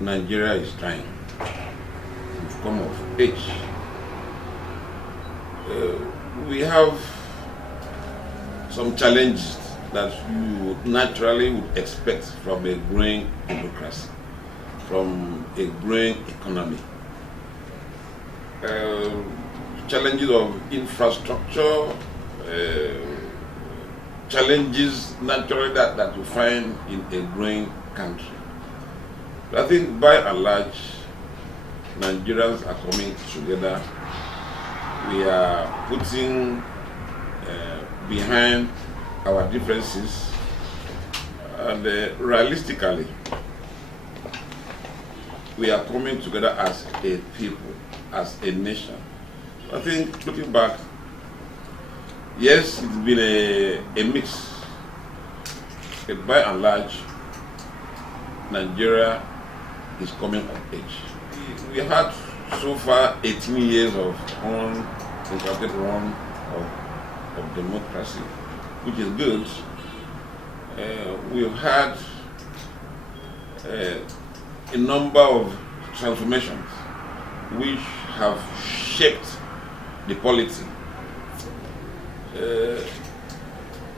Nigeria is trying. We've come of age. We have some challenges that you naturally would expect from a growing democracy, from a growing economy. Challenges of infrastructure, challenges naturally that you find in a growing country. But I think by and large, Nigerians are coming together. We are putting behind our differences, and realistically, we are coming together as a people, as a nation. I think looking back, yes, it's been a mix, but by and large, Nigeria is coming of age. We had so far 18 years of uninterrupted run of democracy, which is good. We've had a number of transformations which have shaped the polity.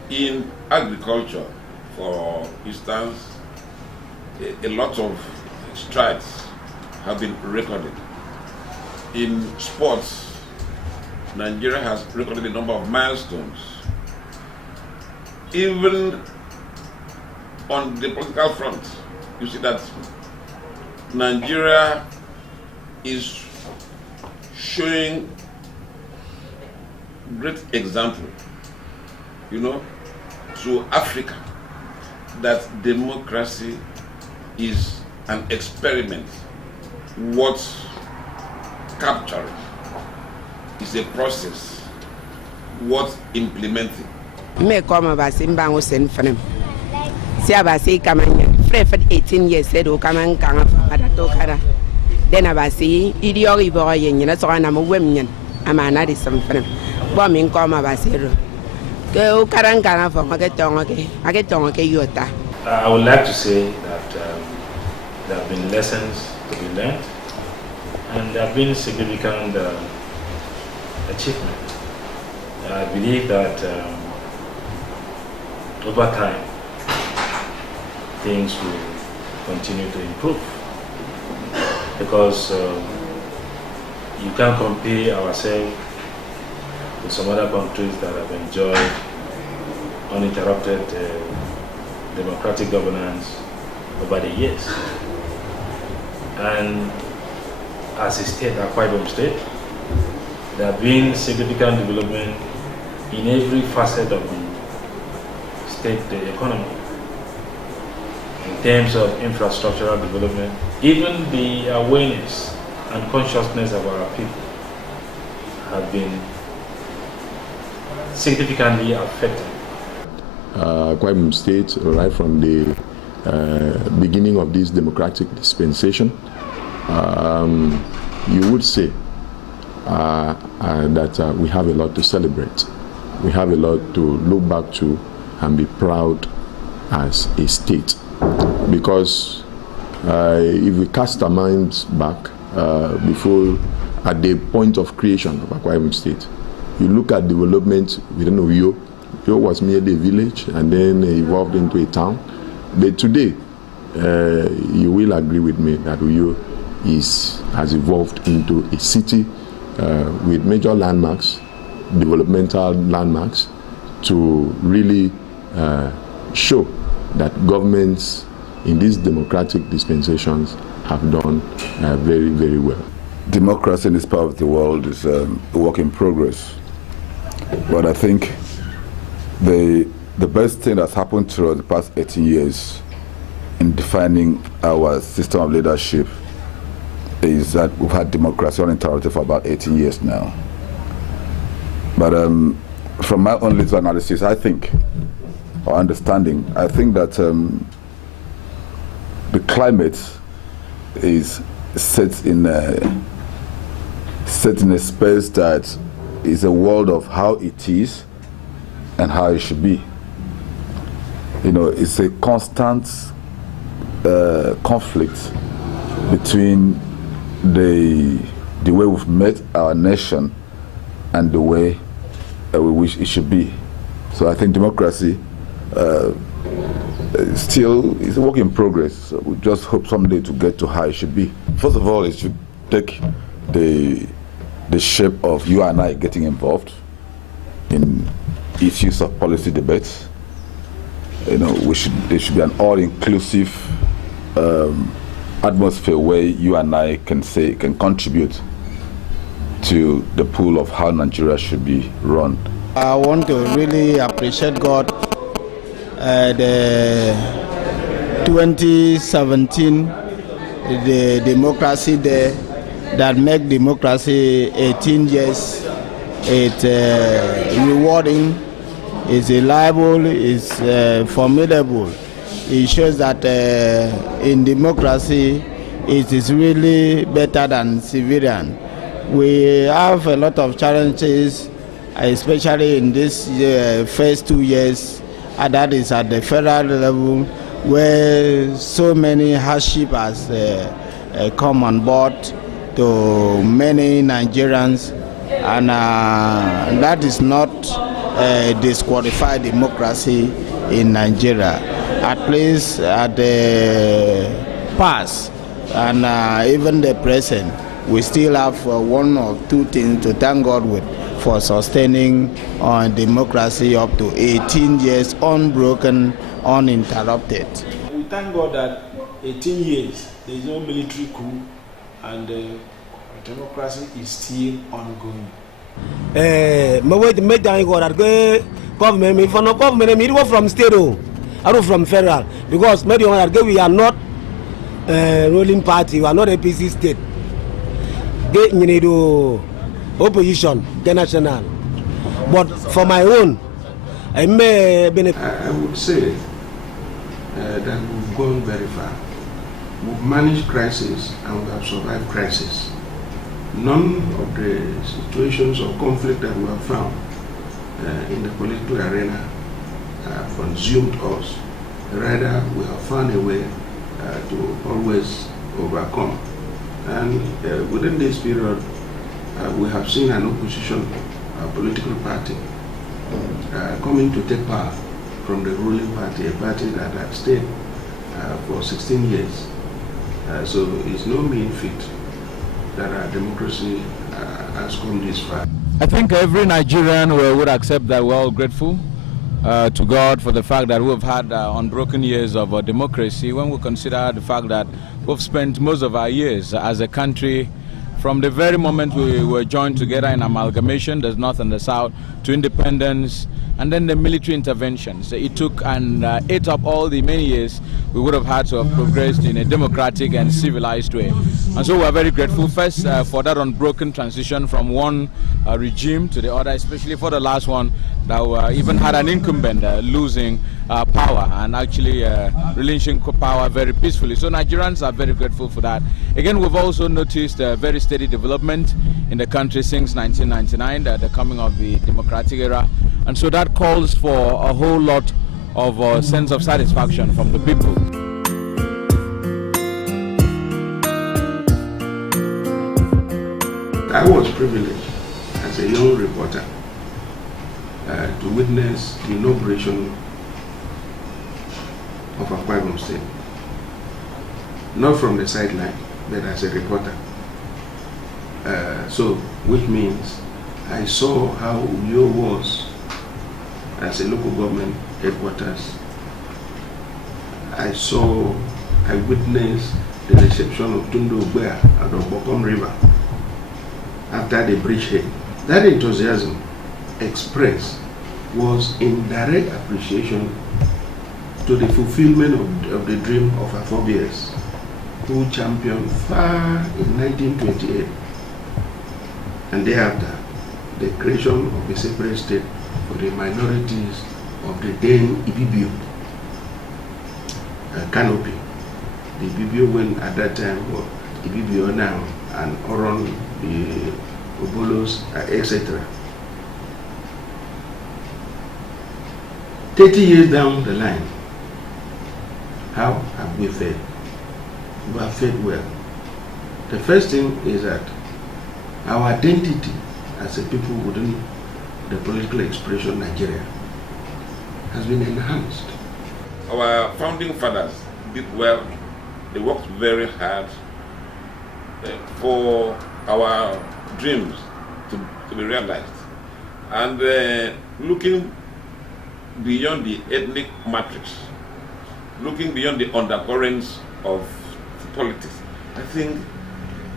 In agriculture, for instance, a lot of strides have been recorded. In sports, Nigeria has recorded a number of milestones. Even on the political front, you see that Nigeria is showing great example, to Africa, that democracy is an experiment worth capturing, is a process worth implementing. Me come basi mbango sen fanem. Sia basi kamanya. Frefet 18 years edo kaman kanga fada to kara. Then basi idiori bo yen na so na mo wemnyen amana de sem fanem. Bo min come basi ro. Ke o karan kanga fo magetongo ke yota. I would like to say that there have been lessons to be learned, and there have been significant achievements. I believe that over time, things will continue to improve, because you can't compare ourselves with some other countries that have enjoyed uninterrupted democratic governance over the years. And as a state, Akwa Ibom State, there have been significant development in every facet of the state economy. In terms of infrastructural development, even the awareness and consciousness of our people have been significantly affected. Akwa Ibom State, right from the beginning of this democratic dispensation, you would say that we have a lot to celebrate. We have a lot to look back to and be proud as a state. Because if we cast our minds back before, at the point of creation of Akwa Ibom State, you look at development within Uyo. Uyo was merely a village and then evolved into a town. But today, you will agree with me that Uyo has evolved into a city with major landmarks, developmental landmarks, to really show that governments in these democratic dispensations have done very, very well. Democracy in this part of the world is a work in progress. But I think the best thing that's happened to us the past 18 years in defining our system of leadership is that we've had democracy uninterrupted for about 18 years now. But from my own little analysis, I think, or understanding, I think that the climate is set in a space that is a world of how it is and how it should be. It's a constant conflict between the way we've met our nation and the way we wish it should be. So I think democracy still is a work in progress. So we just hope someday to get to how it should be. First of all, it should take the shape of you and I getting involved in issues of policy debates. You know, there should be an all-inclusive atmosphere where you and I can contribute to the pool of how Nigeria should be run. I want to really appreciate God. The 2017, the democracy day that make democracy 18 years. It's rewarding, it's reliable, it's formidable. It shows that in democracy it is really better than civilian. We have a lot of challenges, especially in this first 2 years, and that is at the federal level, where so many hardship has come on board to many Nigerians, and that is not disqualify democracy in Nigeria. At least at the past and even the present, we still have one or two things to thank God with for sustaining democracy up to 18 years unbroken, uninterrupted. We thank God that 18 years there is no military coup and democracy is still ongoing. Government, if no government, me from state, I do from federal, because we are not ruling party, we are not a APC state. You need opposition, the national. But for my own, I would say that we've gone very far. We've managed crisis and we have survived crisis. None of the situations of conflict that we have found in the political arena have consumed us. Rather, we have found a way to always overcome. And within this period, we have seen an opposition political party coming to take power from the ruling party, a party that had stayed for 16 years. So it's no mean feat that our democracy has come this far. I think every Nigerian would accept that we're all grateful to God for the fact that we've had unbroken years of democracy, when we consider the fact that we've spent most of our years as a country, from the very moment we were joined together in amalgamation, the North and the South, to independence, and then the military interventions. It took and ate up all the many years we would have had to have progressed in a democratic and civilized way. And so we're very grateful first for that unbroken transition from one regime to the other, especially for the last one that even had an incumbent losing power and actually relinquishing power very peacefully. So Nigerians are very grateful for that. Again, we've also noticed a very steady development in the country since 1999, the coming of the democratic era. And so that calls for a whole lot of sense of satisfaction from the people. I was privileged as a young reporter to witness the inauguration of Akwa Ibom State. Not from the sideline, but as a reporter. Which means I saw how Uyo was as a local government headquarters. I witnessed the reception of Tundo Bear at the Bokom River after the bridgehead. That enthusiasm expressed was in direct appreciation to the fulfillment of the dream of our forebears, who championed far in 1928, and thereafter the creation of a separate state for the minorities of the then Ibibio canopy. The Ibibio when at that time were Ibibio now and Oron, the Obolos, etc. 30 years down the line, how have we fared? We have fared well. The first thing is that our identity as a people within the political expression Nigeria has been enhanced. Our founding fathers did well. They worked very hard for our dreams to be realized. And looking beyond the ethnic matrix, looking beyond the undercurrents of politics, I think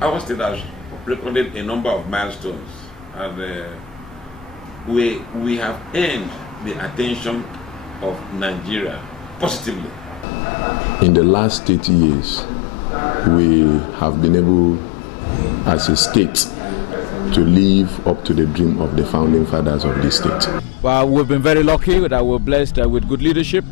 our state has recorded a number of milestones, and we have earned the attention of Nigeria positively. In the last 30 years, we have been able, as a state, to live up to the dream of the founding fathers of this state. Well, we've been very lucky that we're blessed with good leadership,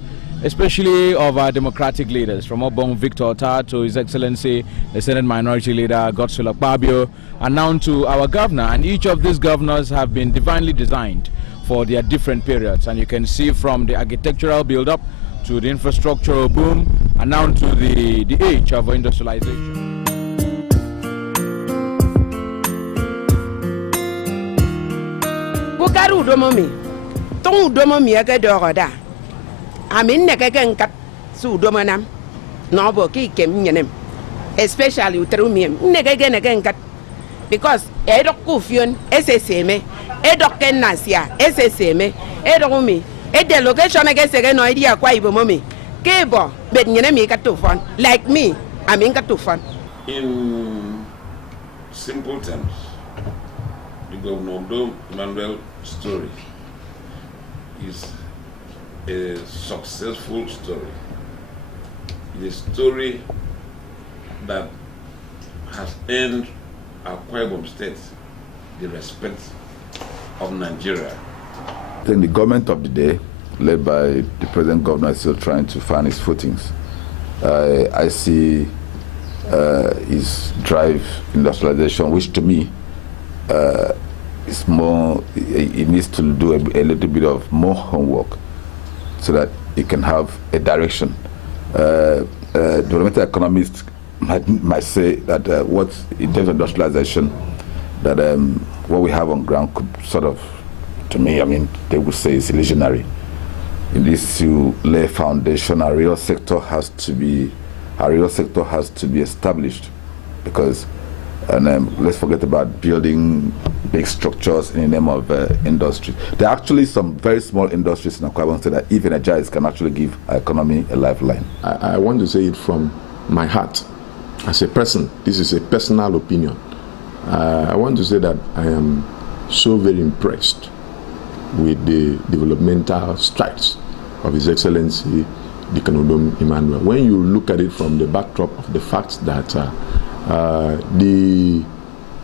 especially of our democratic leaders, from Obong Victor Ota to His Excellency, the Senate Minority Leader, Godswill Akpabio, and now to our governor. And each of these governors have been divinely designed for their different periods. And you can see from the architectural build-up to the infrastructural boom, and now to the age of industrialization. Bukaru domomi, tung domomi aga doroda. Amin nekagen kat su domanam, no boki kem nyenem, especially utrumiem nekagen kat, because edok kufion SSM, edok ken nasia SSM, edokumi, ede location again no idea kwa ibomomi, kebo bet nyenem katufan, like me, amin katufan. In simple terms, the Governor Emmanuel story is a successful story. It's a story that has earned Akwa Ibom State the respect of Nigeria. I think the government of the day, led by the present governor, is still trying to find his footings. I see his drive industrialization, which to me is more, it needs to do a little bit of more homework so that it can have a direction. Developmental economists might say that what in terms of industrialization, that what we have on ground could sort of, to me, I mean, they would say it's illusionary. It needs to lay a foundation. Our real sector has to be established, because, and let's forget about building big structures in the name of industry. There are actually some very small industries in Akwa Ibom State that, if energized, can actually give our economy a lifeline. I want to say it from my heart. As a person, this is a personal opinion. I want to say that I am so very impressed with the developmental strides of His Excellency Deacon Udom Emmanuel. When you look at it from the backdrop of the fact that the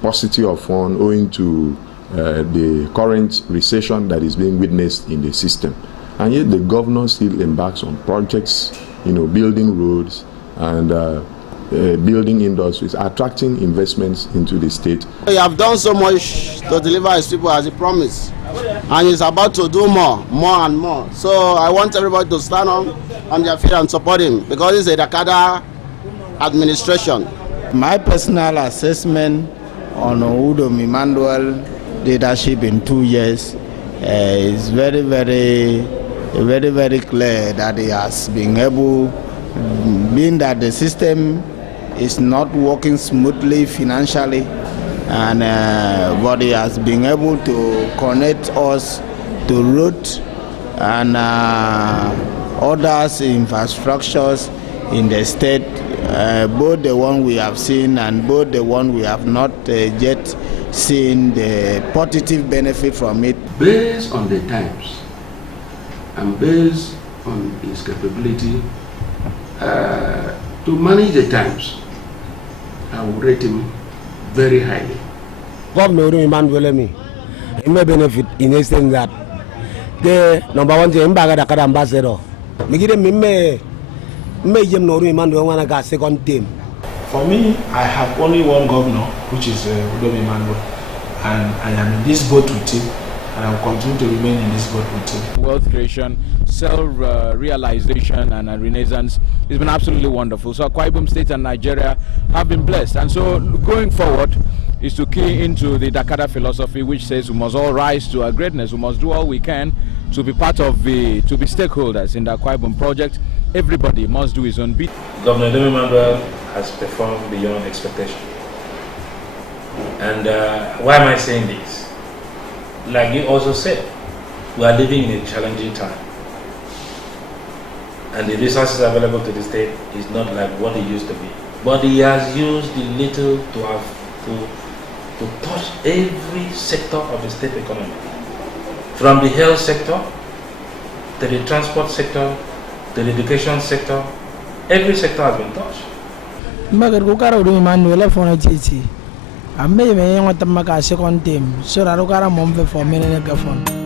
paucity of funds owing to the current recession that is being witnessed in the system, and yet the governor still embarks on projects, building roads and building industries, attracting investments into the state. He have done so much to deliver his people as he promised, and he's about to do more and more. So I want everybody to stand on their feet and support him, because it's a Dakada administration. My personal assessment on Udom Emmanuel leadership in 2 years is very, very, very, very clear that he has been able, being that the system is not working smoothly financially, and but he has been able to connect us to roads and others infrastructures in the state, both the one we have seen and both the one we have not yet seen the positive benefit from it. Based on the times and based on his capability to manage the times, I would rate him very highly. Governor Emmanuel he may benefit in the sense that the number one thing Dakar ambassador. Second team. For me, I have only one governor, which is Udom Emmanuel, and I am in this boat with him. and I will continue to remain in this boat with you. Wealth creation, self-realization, and a renaissance. It's been absolutely wonderful. So Akwa Ibom State and Nigeria have been blessed. And so going forward is to key into the Dakada philosophy, which says we must all rise to our greatness. We must do all we can to be part of to be stakeholders in the Akwa Ibom project. Everybody must do his own bit. Governor Demi Manuel has performed beyond expectation. And why am I saying this? Like you also said, we are living in a challenging time. And the resources available to the state is not like what it used to be. But he has used the little to touch every sector of the state economy. From the health sector, to the transport sector, to the education sector, every sector has been touched. I may be able to make a second team, so I don't got a moment for me.